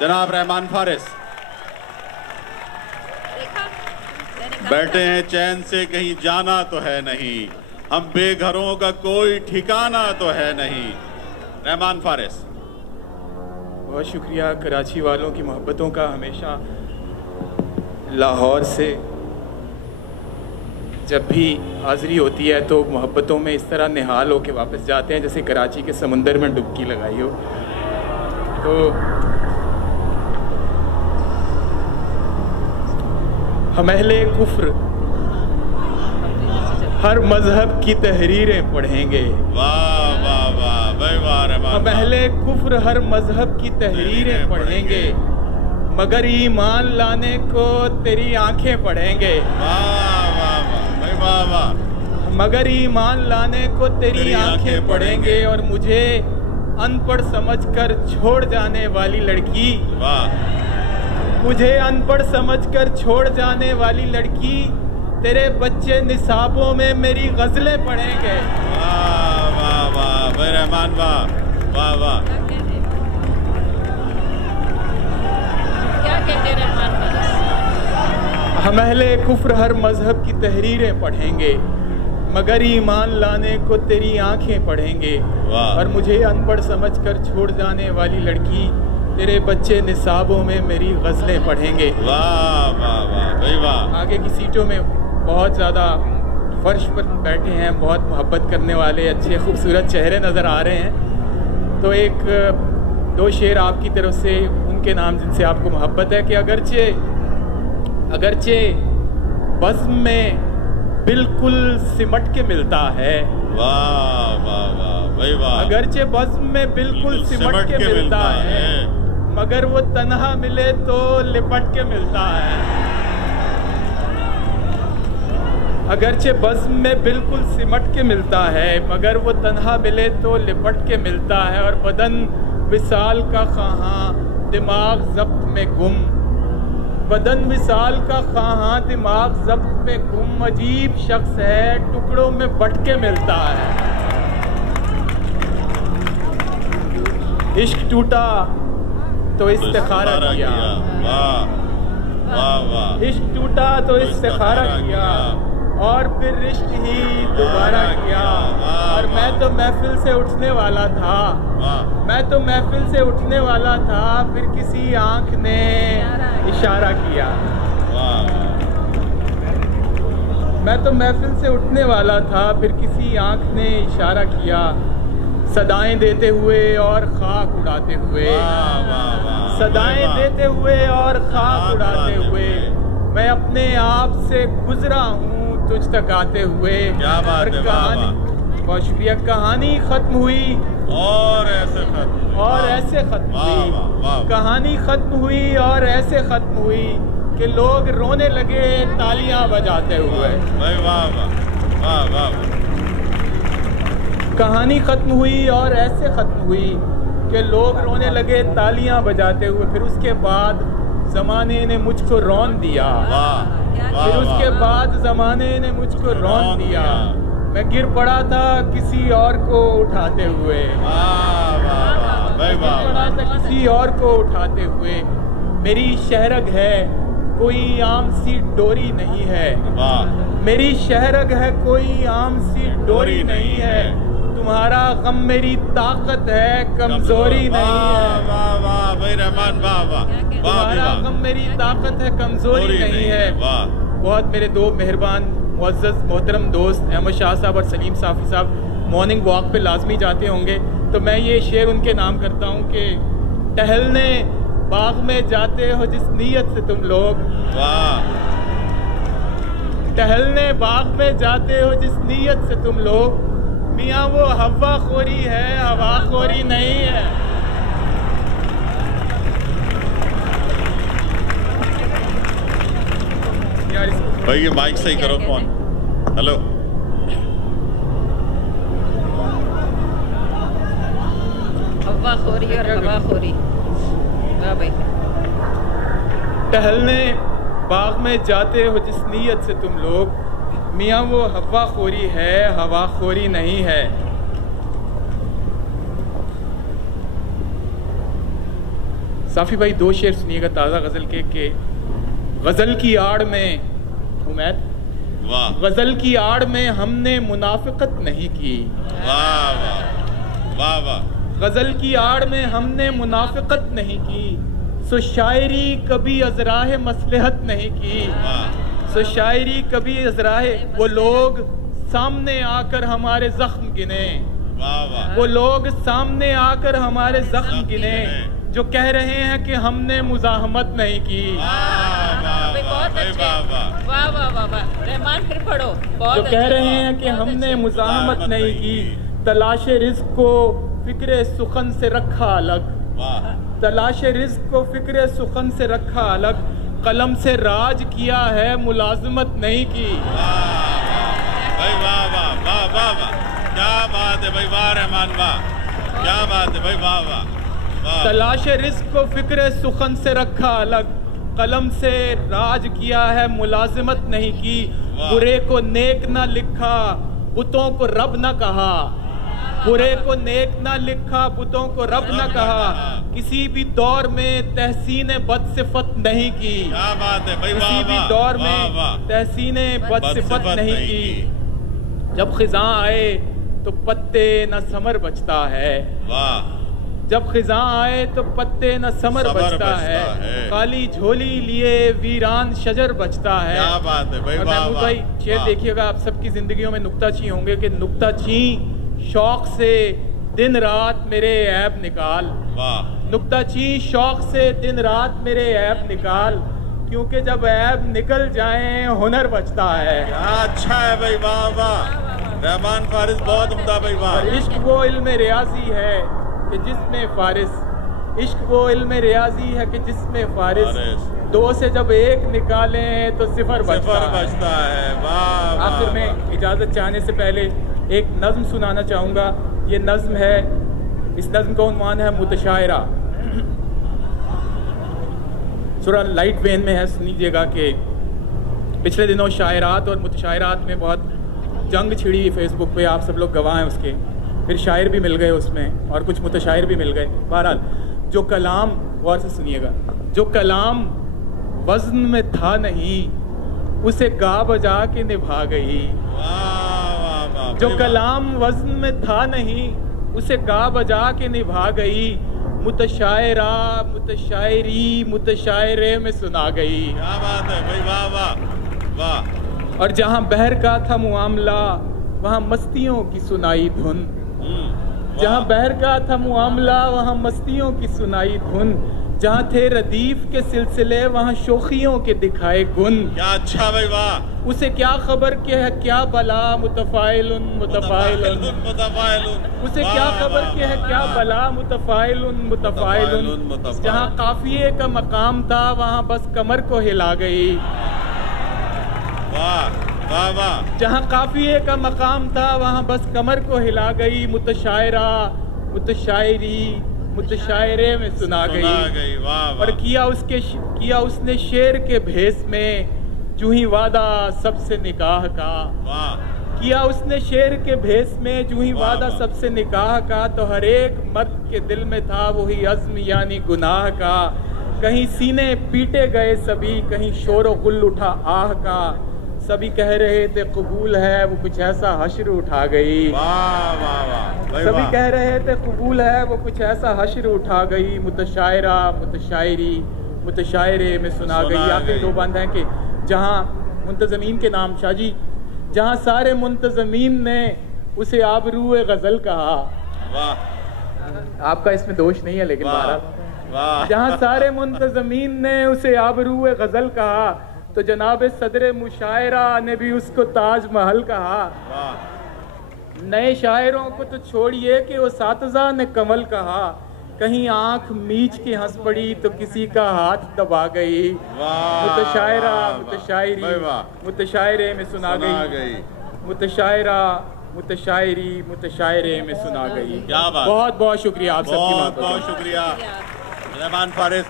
जनाब रहमान फारिस बैठे हैं चैन से, कहीं जाना तो है नहीं, हम बेघरों का कोई ठिकाना तो है नहीं। रहमान फारिस। बहुत शुक्रिया कराची वालों की मोहब्बतों का। हमेशा लाहौर से जब भी हाज़िरी होती है तो मोहब्बतों में इस तरह निहाल होके वापस जाते हैं जैसे कराची के समंदर में डुबकी लगाई हो। तो हम अहले कुफ्र हर मजहब की तहरीरें पढ़ेंगे। वाह वाह वाह भाई वाह। हम अहले कुफ्र हर मजहब की तहरीरें पढ़ेंगे, मगर ईमान लाने को तेरी आंखें पढ़ेंगे। वाह वाह भाई वाह वाह। मगर ईमान लाने को तेरी आंखें पढ़ेंगे। और मुझे अनपढ़ समझकर छोड़ जाने वाली लड़की, वाह, मुझे अनपढ़ समझकर छोड़ जाने वाली लड़की, तेरे बच्चे निसाबों में मेरी गजलें पढ़ेंगे। वाह वाह वाह भाई रहमान वाह वाह वाह। क्या कहते रहमान फारिस? हम अहले कुफ्र हर मजहब की तहरीरें पढ़ेंगे, मगर ईमान लाने को तेरी आंखें पढ़ेंगे। और मुझे अनपढ़ समझकर छोड़ जाने वाली लड़की, तेरे बच्चे निसाबों में मेरी गजलें पढ़ेंगे। वाह वाह वाह भाई वाह। आगे की सीटों में बहुत ज़्यादा फर्श पर बैठे हैं, बहुत मोहब्बत करने वाले अच्छे खूबसूरत चेहरे नज़र आ रहे हैं। तो एक दो शेर आपकी तरफ से उनके नाम जिनसे आपको मोहब्बत है कि अगरचे बज़्म में बिल्कुल सिमट के मिलता है। वाह वाह वाह भाई वाह। अगरचे बज़्म में बिल्कुल सिमट के मिलता है, मगर वो तन्हा मिले तो लिपट के मिलता है। अगरचे बज़्म में बिल्कुल सिमट के मिलता है, मगर वो तन्हा मिले तो लिपट के मिलता है। और बदन विसाल का ख़्वाहां दिमाग ज़ब्त में गुम, बदन विसाल का ख़्वाहां दिमाग ज़ब्त में गुम, अजीब शख्स है टुकड़ों में बट के मिलता है। इश्क टूटा तो इस्तिखारा किया, वाह वाह वाह। इश्क टूटा तो इस्तिखारा किया, और फिर रिश्क ही दोबारा किया। और मैं तो महफिल से उठने वाला था, मैं तो महफिल से उठने वाला था, फिर किसी आंख ने इशारा किया। मैं तो महफिल से उठने वाला था, फिर किसी आंख ने इशारा किया। सदाएं देते हुए और खाक उड़ाते हुए, सदाएं देते हुए और खाक उड़ाते हुए, मैं अपने आप से गुजरा हूँ तुझ तक आते हुए। क्या बात है, कहानी, बहुत शुक्रिया। कहानी खत्म हुई और ऐसे खत्म, और ऐसे खत्म हुई। कहानी खत्म हुई और ऐसे खत्म हुई कि लोग रोने लगे तालियां बजाते हुए। वाह वाह वाह। कहानी खत्म हुई और ऐसे खत्म हुई कि लोग रोने लगे तालियां बजाते हुए। फिर उसके बाद ज़माने ने मुझको रौन दिया, फिर उसके बाद ज़माने ने मुझको रौन दिया। मैं गिर पड़ा था किसी और को उठाते हुए, पड़ा था किसी और को उठाते हुए। मेरी शहरग है कोई आम सी डोरी नहीं है, मेरी शहरग है कोई आम सी डोरी नहीं है। तुम्हारा गम मेरी ताकत है, कमजोरी नहीं है। तुम्हारा गम मेरी ताकत है, कमजोरी नहीं है। बहुत मेरे दो मेहरबान मुअज़्ज़ज़ मोहतरम दोस्त अहमद शाह साहब और सलीम साफ़ी साहब मॉर्निंग वॉक पे लाजमी जाते होंगे, तो मैं ये शेर उनके नाम करता हूँ कि टहलने बाग में जाते हो जिस नीयत से तुम लोग, टहलने बाग में जाते हो जिस नीयत से तुम लोग, मियाँ वो हवा खोरी है हवा खोरी नहीं है। भाई ये माइक सही करो फोन। हेलो, हवा खोरी और हवा खोरी। वाह भाई। टहलने बाग में जाते हो जिस नीयत से तुम लोग, मियाँ वो हवा खोरी है हवा खोरी नहीं है। साफ़ी भाई 2 शेर सुनिएगा ताज़ा गज़ल के गज़ल की आड़ में उमैद, वाह गज़ल की आड़ में हमने मुनाफिकत नहीं की, वाह वाह वाह वाह, गज़ल की आड़ में हमने मुनाफिकत नहीं की, सो शायरी कभी अज़राह मसलहत नहीं की, सो शायरी कभी अज़राह, वो लोग सामने आकर हमारे ज़ख्म गिने, वाह वाह, वो लोग सामने आकर हमारे ज़ख्म गिने, जो कह रहे हैं कि हमने मुज़ाहमत नहीं की, बहुत अच्छे, वाह वाह वाह वाह, रहमान फिर पढ़ो, जो कह रहे हैं कि हमने मुज़ाहमत नहीं की, तलाशे रिज़्क़ को फ़िक्रे सुखन से रखा अलग, तलाशे रिज़्क़ को फ़िक्रे सुखन से रखा अलग, कलम से राज किया है मुलाजमत नहीं की। भाई वाह वाह वाह वाह वाह, क्या बात है भाई, वाह रहमान वाह, क्या बात है भाई, वाह वाह। तलाशे रिज़्क़ को फ़िक्रे सुखन से रखा अलग, कलम से राज किया है मुलाजिमत नहीं की, बुरे को नेक ना लिखा बुतों को रब ना कहा, बुरे को नेक ना लिखा बुतों को रब ना कहा, किसी भी दौर में तहसीन बदसिफत नहीं की, क्या बात है भाई, किसी भी दौर में तहसीन बदसिफत नहीं की, जब खिज़ां आए तो पत्ते न समर बचता है, वाह, जब खिज़ां आए तो पत्ते न समर बचता है, काली झोली लिए वीरान शजर बचता है। क्या बात है भाई, और महमूद भाई शेर देखिएगा, आप सबकी जिंदगियों में नुक्ताची होंगे कि नुक्ताची शौक से दिन रात मेरे ऐब निकाल, वाह, नुक्ताची शौक से दिन रात मेरे ऐब निकाल, क्योंकि जब ऐब निकल जाए हुनर बचता है। अच्छा है भाई, वाह वाह, रहमान फारिस बहुत उम्दा भाई, वाह। इश्क वो इल्म रियाजी है कि जिसमें फारिस, इश्क वो इल्म रियाजी है कि जिसमें फारिस, 2 से जब 1 निकालें तो सिफर बचता है। वाह। आखिर में इजाज़त चाहने से पहले एक नज़्म सुनाना चाहूँगा। ये नज़्म है, इस नज़्म का उन्वान है मुतशायरा, थोड़ा लाइट वेन में है, सुनीजिएगा कि पिछले दिनों शायरात और मुतशायरात में बहुत जंग छिड़ी फेसबुक पे, आप सब लोग गवाह हैं उसके, फिर शायर भी मिल गए उसमें और कुछ मुतशायर भी मिल गए। बहरहाल जो कलाम, गौर से सुनिएगा, जो कलाम वज़न में था नहीं उसे गा बजा के निभा गई, जो कलाम वज़न में था नहीं उसे गा बजा के निभा गई, मुतशायरा मुतशायरी मुतशायरे में सुना गई। क्या बात है भाई, वाह वाह वाह। और जहाँ बहर का था मुआमला वहाँ मस्तियों की सुनाई धुन, जहाँ बहर का था मुआमला वहाँ मस्तियों की सुनाई धुन, जहाँ थे रदीफ के सिलसिले वहाँ शोखियों के दिखाए गुन। क्या अच्छा भाई, वाह। उसे क्या खबर के है क्या बला मुतफाइलुन मुतफाइलुन, उसे क्या खबर के है क्या बला मुतफाइलुन मुतफाइलुन, जहाँ काफिये का मकाम था वहाँ बस कमर को हिला गई, वाह वाह वाह, जहाँ काफिये का मकाम था वहाँ बस कमर को हिला गई, मुतशायरा मुतशायरी मुतशायरे में सुना गई। वाह वाह। और किया उसने शेर के भेस में जूं ही वादा सबसे निकाह का, वाह, किया उसने शेर के भेस में जूं ही वादा सबसे निकाह का, तो हर एक मर्द के दिल में था वही अज़्म यानी गुनाह का, कहीं सीने पीटे गए सभी, कहीं शोर गुल उठा आह का, सभी कह रहे थे कबूल है वो कुछ ऐसा हश्र उठा गई, वाह वाह वाह, सभी कह रहे थे कबूल है वो कुछ ऐसा हश्र उठा गई, मुतशायरा मुतशायरी मुतशायरे में सुना गई। आखिरी 2 बंद हैं कि जहाँ मुंतज़मीन के नाम, शाहजी, जहाँ सारे मुंतज़मीन ने उसे आबरूए गज़ल कहा, वाह, आपका इसमें दोष नहीं है लेकिन वाह, जहाँ सारे मुंतज़मीन ने उसे आबरूए गज़ल कहा, तो जनाब सदर मुशायरा ने भी उसको ताज महल कहा, नए शायरों को तो छोड़िए कि वो सातज़ा ने कमल कहा, कहीं आंख मीच के हंस पड़ी तो किसी का हाथ दबा गई, मुतशायरा मुतशायरी मुतशायरे में सुना गई, मुतशायरा मुतशायरी मुतशायरे में सुना गई। क्या बात, बहुत बहुत शुक्रिया आप सबकी, बहुत बहुत शुक्रिया रहमान फारिस।